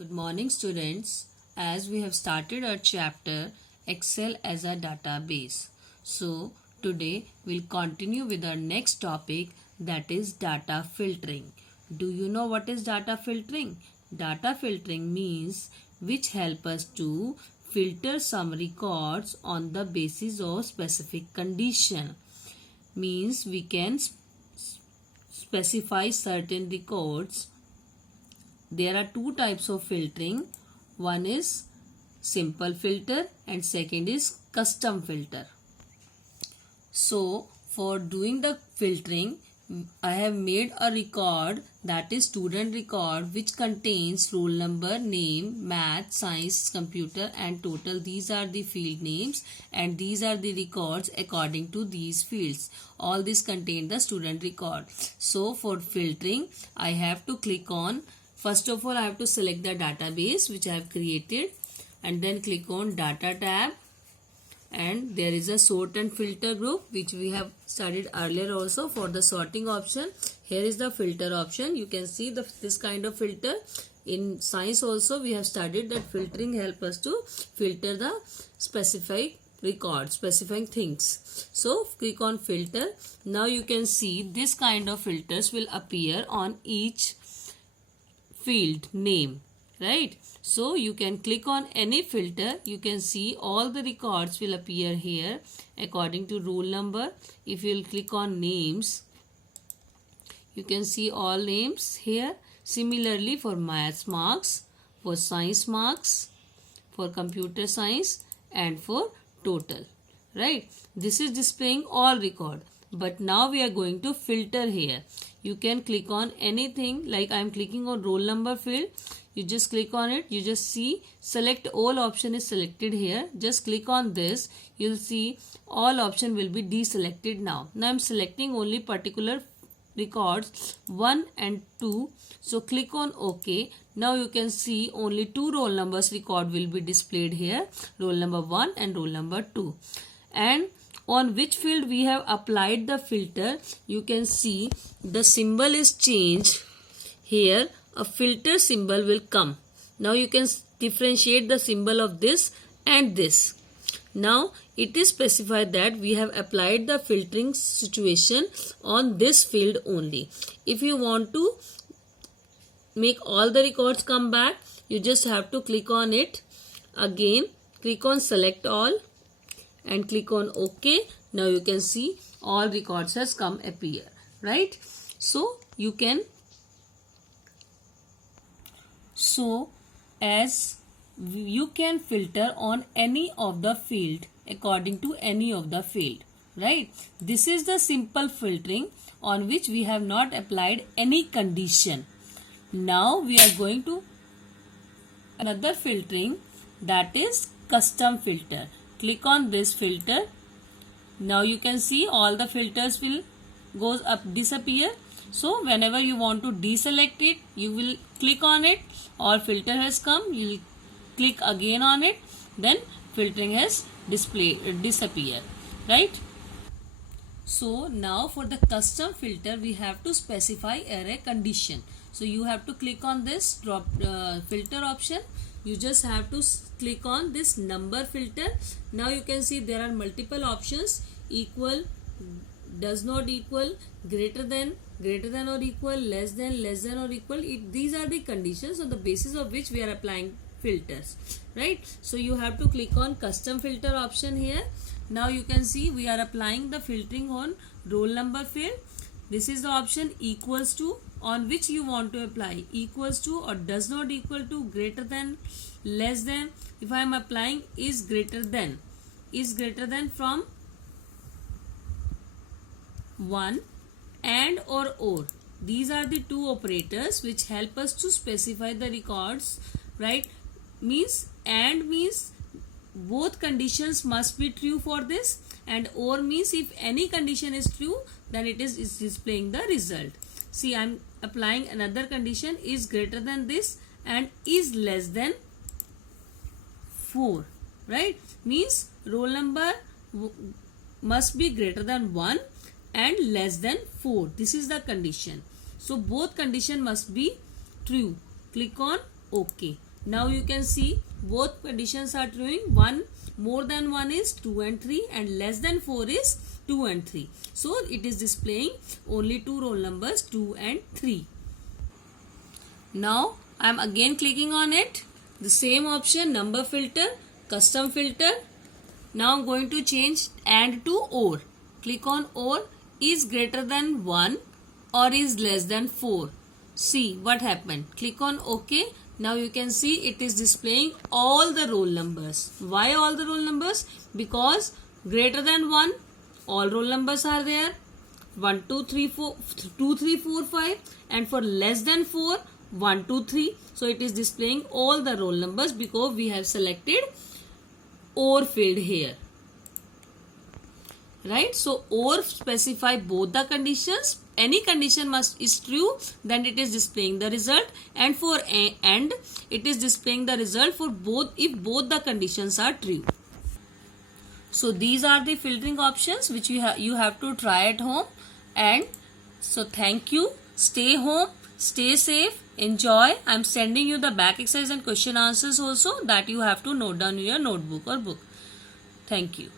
Good morning, students. As we have started our chapter Excel as a database. So, today we'll continue with our next topic, that is data filtering. Do you know what is data filtering? Data filtering means which help us to filter some records on the basis of specific condition. Means we can specify certain records. There are two types of filtering. One is simple filter and second is custom filter. So for doing the filtering, I have made a record, that is student record, which contains roll number, name, math, science, computer and total. These are the field names and these are the records according to these fields. All this contain the student record. So for filtering, I have to click on, first of all I have to select the database which I have created and then click on data tab, and there is a sort and filter group which we have studied earlier also. For the sorting option, here is the filter option. You can see this kind of filter. In science also we have studied that filtering help us to filter the specific records, specifying things. So click on filter. Now you can see this kind of filters will appear on each field name, right? So you can click on any filter. You can see all the records will appear here according to roll number. If you will click on names, you can see all names here. Similarly for maths marks, for science marks, for computer science and for total, right? This is displaying all record. But now we are going to filter here. You can click on anything, like I am clicking on roll number field. You just click on it. You just see select all option is selected here. Just click on this. You'll see all option will be deselected now. Now I'm selecting only particular records 1 and 2. So click on OK. Now you can see only two roll numbers record will be displayed here. Roll number 1 and roll number 2. And on which field we have applied the filter, you can see the symbol is changed. Here a filter symbol will come. Now you can differentiate the symbol of this and this. Now it is specified that we have applied the filtering situation on this field only. If you want to make all the records come back, you just have to click on it again, click on select all and click on OK. Now you can see all records has come appear, right? So you can, as you can filter on any of the field according to any of the field, right? This is the simple filtering on which we have not applied any condition. Now we are going to another filtering, that is custom filter. Click on this filter. Now you can see all the filters will goes up, disappear. So whenever you want to deselect it, you will click on it. All filter has come. You will click again on it. Then filtering has disappear, right? So now for the custom filter, we have to specify array condition. So you have to click on this drop filter option. You just have to click on this number filter. Now you can see there are multiple options: equal, does not equal, greater than or equal, less than or equal. These are the conditions on the basis of which we are applying filters, right? So you have to click on custom filter option here. Now you can see we are applying the filtering on roll number field. This is the option equals to, on which you want to apply equals to or does not equal to, greater than, less than. If I am applying is greater than from 1, and or. These are the two operators which help us to specify the records, right? Means and means both conditions must be true for this, and or means if any condition is true, then it is displaying the result. See, I am applying another condition, is greater than this and is less than 4, right? Means roll number must be greater than 1 and less than 4. This is the condition. So both condition must be true. Click on OK. Now you can see both conditions are true. One more than 1 is 2 and 3 and less than 4 is 2 and 3. So it is displaying only two roll numbers 2 and 3. Now I am again clicking on it. The same option, number filter, custom filter. Now I am going to change AND to OR. Click on OR. Is greater than 1 or is less than 4. See what happened. Click on OK. Now you can see it is displaying all the roll numbers. Why all the roll numbers? Because greater than 1, all roll numbers are there. 1, 2, 3, 4, 2, 3, 4, 5. And for less than 4, 1, 2, 3. So it is displaying all the roll numbers because we have selected OR field here. Right? So OR specify both the conditions. Any condition is true, then it is displaying the result, and for AND it is displaying the result for both if both the conditions are true. So these are the filtering options which you have to try at home. And so thank you. Stay home, stay safe, enjoy. I am sending you the back exercise and question answers also that you have to note down in your notebook or book. Thank you.